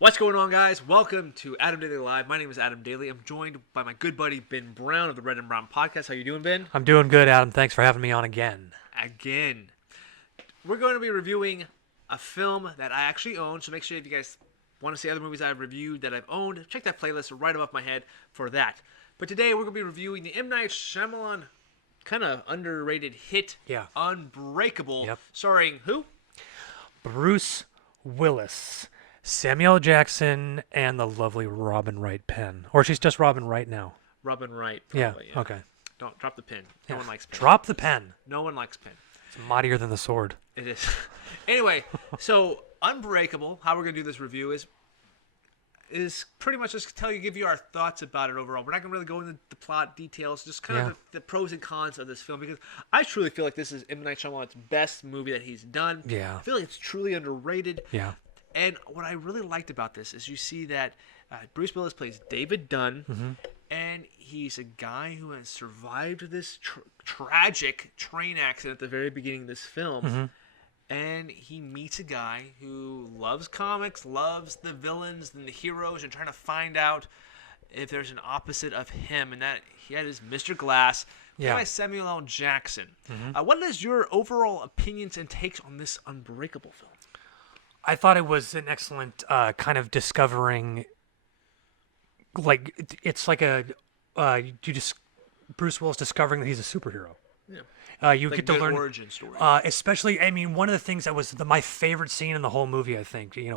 What's going on, guys? Welcome to Adam Daly Live. My name is Adam Daly. I'm joined by my good buddy Ben Brown of the Red and Brown podcast. How you doing, Ben? I'm doing good, Adam. Thanks for having me on again. Again. We're going to be reviewing a film that I actually own, so make sure if you guys want to see other movies I've reviewed that I've owned, check that playlist right above my head for that. But today we're going to be reviewing the M. Night Shyamalan kind of underrated hit, Unbreakable, starring who? Bruce Willis, Samuel L. Jackson, and the lovely Robin Wright Penn. Or she's just Robin Wright now. Robin Wright, probably. Yeah, okay. Don't drop the pen. No one likes pen. Drop the pen. No one likes pen. It's mightier than the sword. It is. Anyway, so Unbreakable, how we're going to do this review is pretty much just give you our thoughts about it overall. We're not going to really go into the plot details, just kind of the pros and cons of this film, because I truly feel like this is M. Night Shyamalan's best movie that he's done. Yeah. I feel like it's truly underrated. Yeah. And what I really liked about this is you see that Bruce Willis plays David Dunn, and he's a guy who has survived this tragic train accident at the very beginning of this film. And he meets a guy who loves comics, loves the villains and the heroes, and trying to find out if there's an opposite of him. And that he had his Mr. Glass, played by Samuel L. Jackson. What is your overall opinions and takes on this Unbreakable film? I thought it was an excellent kind of discovering, like, it's like Bruce Willis discovering that he's a superhero. Yeah. You like get to learn origin story. Especially, I mean, one of the things that was my favorite scene in the whole movie. I think you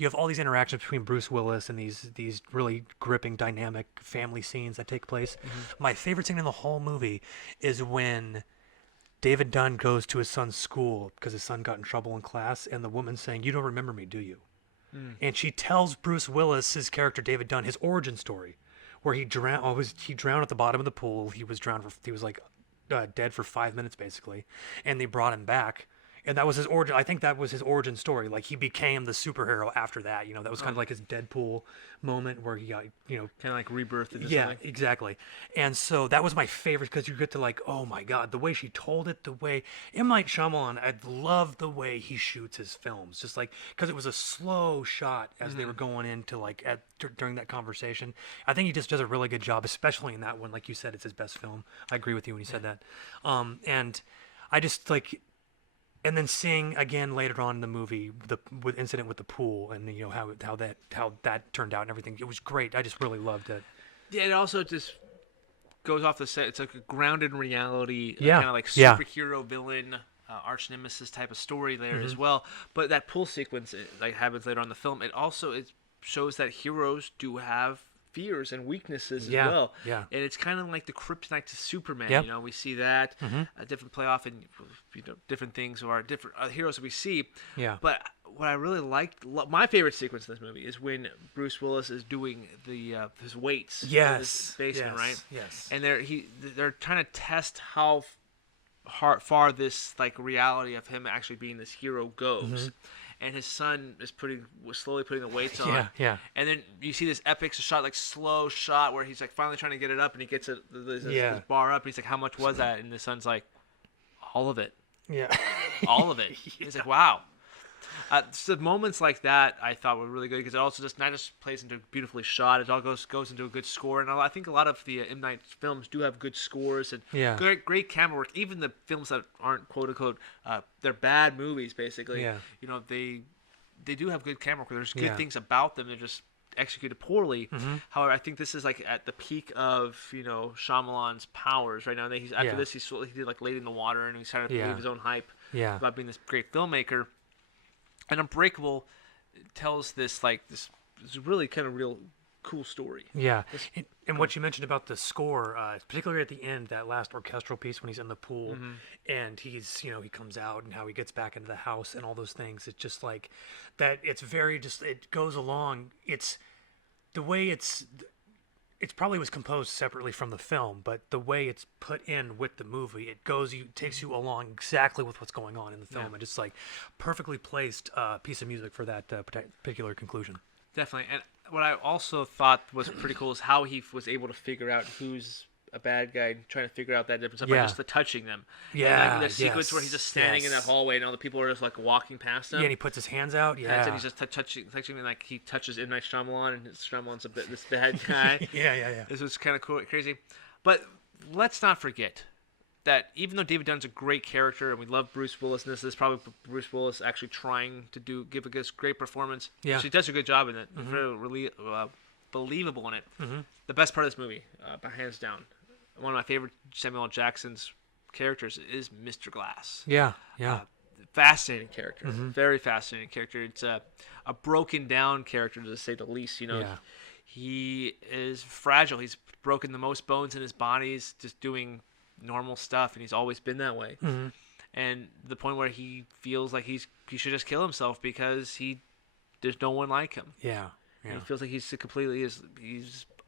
have all these interactions between Bruce Willis and these really gripping, dynamic family scenes that take place. My favorite scene in the whole movie is when David Dunn goes to his son's school because his son got in trouble in class, and the woman's saying, "You don't remember me, do you?" And she tells Bruce Willis, his character David Dunn, his origin story, where he drowned. He drowned at the bottom of the pool. He was like dead for 5 minutes basically, and they brought him back, and that was his origin. I think that was his origin story. Like, he became the superhero after that. That was kind of like his Deadpool moment where he got kind of like rebirthed into something. Exactly. And so that was my favorite, because you get to, like, oh my god, the way she told it, the way M. Night Shyamalan, I love the way he shoots his films, just like, because it was a slow shot as they were going into, like, during that conversation. I think he just does a really good job, especially in that one. Like you said, it's his best film. I agree with you when you said that. And I just, like, and then seeing again later on in the movie the incident with the pool, and how that turned out and everything, it was great. I just really loved it. Yeah, it also just goes off the set. It's like a grounded in reality, kind of like superhero villain, arch nemesis type of story there as well. But that pool sequence, like, happens later on in the film. It shows that heroes do have fears and weaknesses as well. Yeah. And it's kind of like the kryptonite to Superman. We see that a different playoff and different things, or different heroes that we see. Yeah. But what I really liked, my favorite sequence in this movie is when Bruce Willis is doing his weights in his basement, right? Yes. And they're trying to test how far this, like, reality of him actually being this hero goes. And his son is slowly putting the weights on. Yeah. And then you see this epic shot, like slow shot, where he's like finally trying to get it up, and he gets this bar up. And he's like, "How much was that?" And the son's like, "All of it." Yeah. All of it. He's like, "Wow." So moments like that I thought were really good, because it also just not just plays into beautifully shot. It all goes into a good score, and I think a lot of the M. Night films do have good scores and great camera work. Even the films that aren't quote unquote they're bad movies, basically. Yeah. They do have good camera work. There's good things about them. They're just executed poorly. However, I think this is like at the peak of Shyamalan's powers right now. After this, he did like Lady in the Water, and he's trying to believe his own hype about being this great filmmaker. And Unbreakable tells this really kind of real cool story. Yeah. And what you mentioned about the score, particularly at the end, that last orchestral piece when he's in the pool, and he's, he comes out, and how he gets back into the house and all those things. It's just like that. It's very it goes along. It's the way it probably was composed separately from the film, but the way it's put in with the movie, takes you along exactly with what's going on in the film, and just like perfectly placed piece of music for that particular conclusion. Definitely. And what I also thought was pretty cool is how he was able to figure out who's a bad guy and trying to figure out that difference by just the touching them. Yeah. And, like, the sequence where he's just standing in that hallway and all the people are just like walking past him. Yeah, and he puts his hands out. Yeah. And he's just touching, and like he touches M. Night Shyamalan, and Shyamalan's this bad guy. Yeah. This was kind of cool, crazy. But let's not forget that even though David Dunn's a great character and we love Bruce Willis in this is probably Bruce Willis actually trying to give a great performance. Yeah. She does a good job in it. Very believable in it. The best part of this movie, by hands down, one of my favorite Samuel L. Jackson's characters is Mr. Glass. Yeah. Fascinating character. Very fascinating character. It's a broken down character, to say the least. He is fragile. He's broken the most bones in his body. He's just doing normal stuff, and he's always been that way. And the point where he feels like he should just kill himself because there's no one like him. Yeah. He feels like he's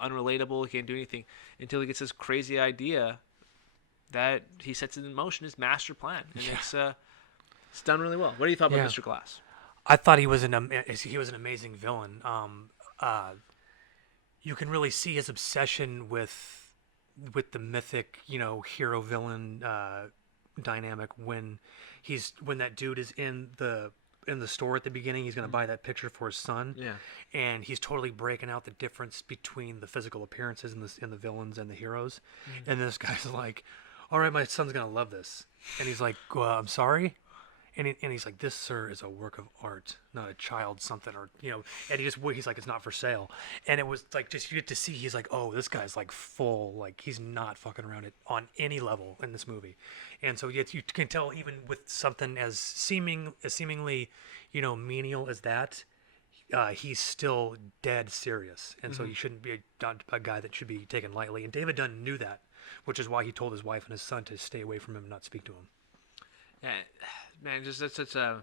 unrelatable. He can't do anything until he gets this crazy idea that he sets in motion, his master plan, and it's done really well. What do you thought about Mr. Glass? I thought he was an amazing villain. You can really see his obsession with the mythic, hero villain dynamic when that dude is in the store at the beginning. He's going to buy that picture for his son. Yeah. And he's totally breaking out the difference between the physical appearances and the villains and the heroes. And this guy's like, all right, my son's going to love this. And he's like, I'm sorry. And he's like, this, sir, is a work of art, not a child something, or, and he's like, it's not for sale. And it was like, just, you get to see, he's like, oh, this guy's like full, like he's not fucking around it on any level in this movie. And so you can tell even with something as seemingly, menial as that, he's still dead serious. And so you shouldn't be a guy that should be taken lightly. And David Dunn knew that, which is why he told his wife and his son to stay away from him and not speak to him. Yeah, man, just that's such one of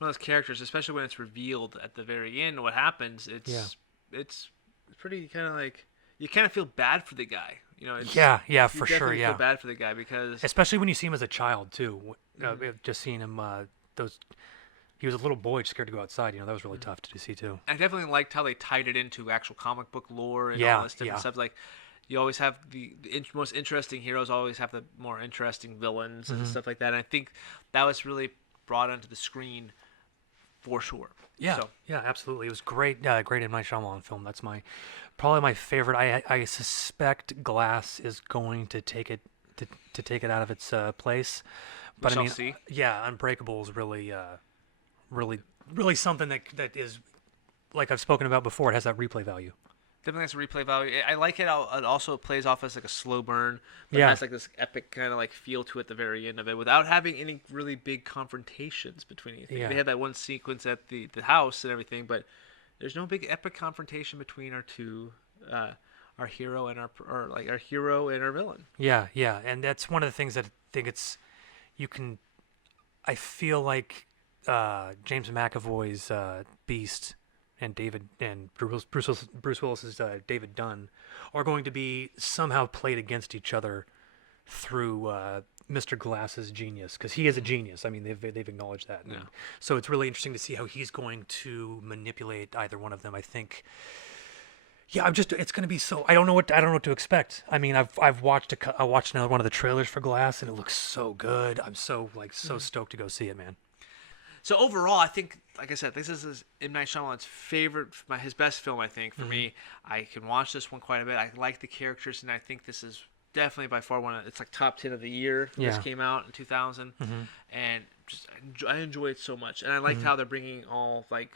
those characters, especially when it's revealed at the very end what happens. It's pretty kind of like you kind of feel bad for the guy, for sure. You feel bad for the guy because especially when you see him as a child too. Just seeing him, he was a little boy, just scared to go outside. That was really tough to see too. I definitely liked how they tied it into actual comic book lore and all this different stuff. Like, you always have the most interesting heroes always have the more interesting villains and stuff like that. And I think that was really brought onto the screen for sure. Yeah, absolutely. It was great. Great M. Night Shyamalan film. That's probably my favorite. I suspect Glass is going to take it out of its place. But we shall see. Yeah, Unbreakable is really something that is, like I've spoken about before. It has that replay value. Definitely has a replay value. I like it. It also plays off as like a slow burn, but it has like this epic kind of like feel to it at the very end of it, without having any really big confrontations between anything. They had that one sequence at the house and everything, but there's no big epic confrontation between our two, our hero and our hero and our villain. Yeah, and that's one of the things that I think I feel like James McAvoy's Beast and Bruce Willis's David Dunn are going to be somehow played against each other through Mr. Glass's genius, because he is a genius. I mean, they've acknowledged that. Yeah. So it's really interesting to see how he's going to manipulate either one of them. I think. Yeah, it's going to be so. I don't know what to expect. I mean, I watched another one of the trailers for Glass, and it looks so good. I'm so stoked to go see it, man. So overall, I think, like I said, this is M. Night Shyamalan's his best film, I think, for me. I can watch this one quite a bit. I like the characters, and I think this is definitely by far it's like top 10 of the year. This came out in 2000, and I enjoy it so much. And I liked how they're bringing all, like,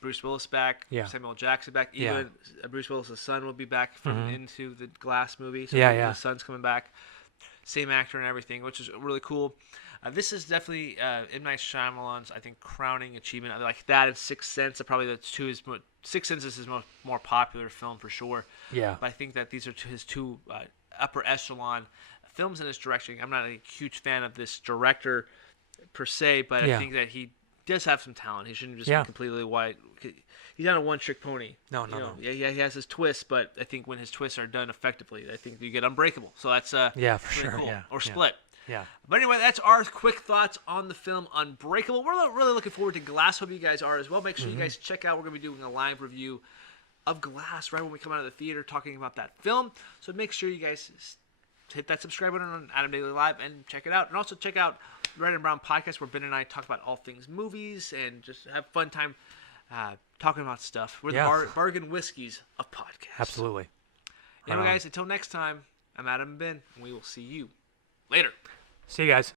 Bruce Willis back, Samuel L. Jackson back, even Bruce Willis' son will be back into the Glass movie. So the son's coming back. Same actor and everything, which is really cool. This is definitely M. Night Shyamalan's, I think, crowning achievement. Like that and Sixth Sense are probably the two. Sixth Sense is his more popular film for sure. Yeah. But I think that these are his two upper echelon films in his direction. I'm not a huge fan of this director per se, but I think that he does have some talent. He shouldn't just be completely white. He's not a one-trick pony. No. Yeah, he has his twists, but I think when his twists are done effectively, I think you get Unbreakable. So that's for sure. Cool. Yeah. Or Split. Yeah. But anyway, that's our quick thoughts on the film Unbreakable. We're really looking forward to Glass. Hope you guys are as well. Make sure you guys check out. We're going to be doing a live review of glass right when we come out of the theater talking about that film. So make sure you guys hit that subscribe button on Adam Daly Live and check it out. And also check out Wright and Brown podcast, where Ben and I talk about all things movies and just have fun time talking about stuff. We're the bargain whiskeys of podcasts. Absolutely. Anyway, guys, until next time, I'm Adam and Ben, and we will see you later. See you guys.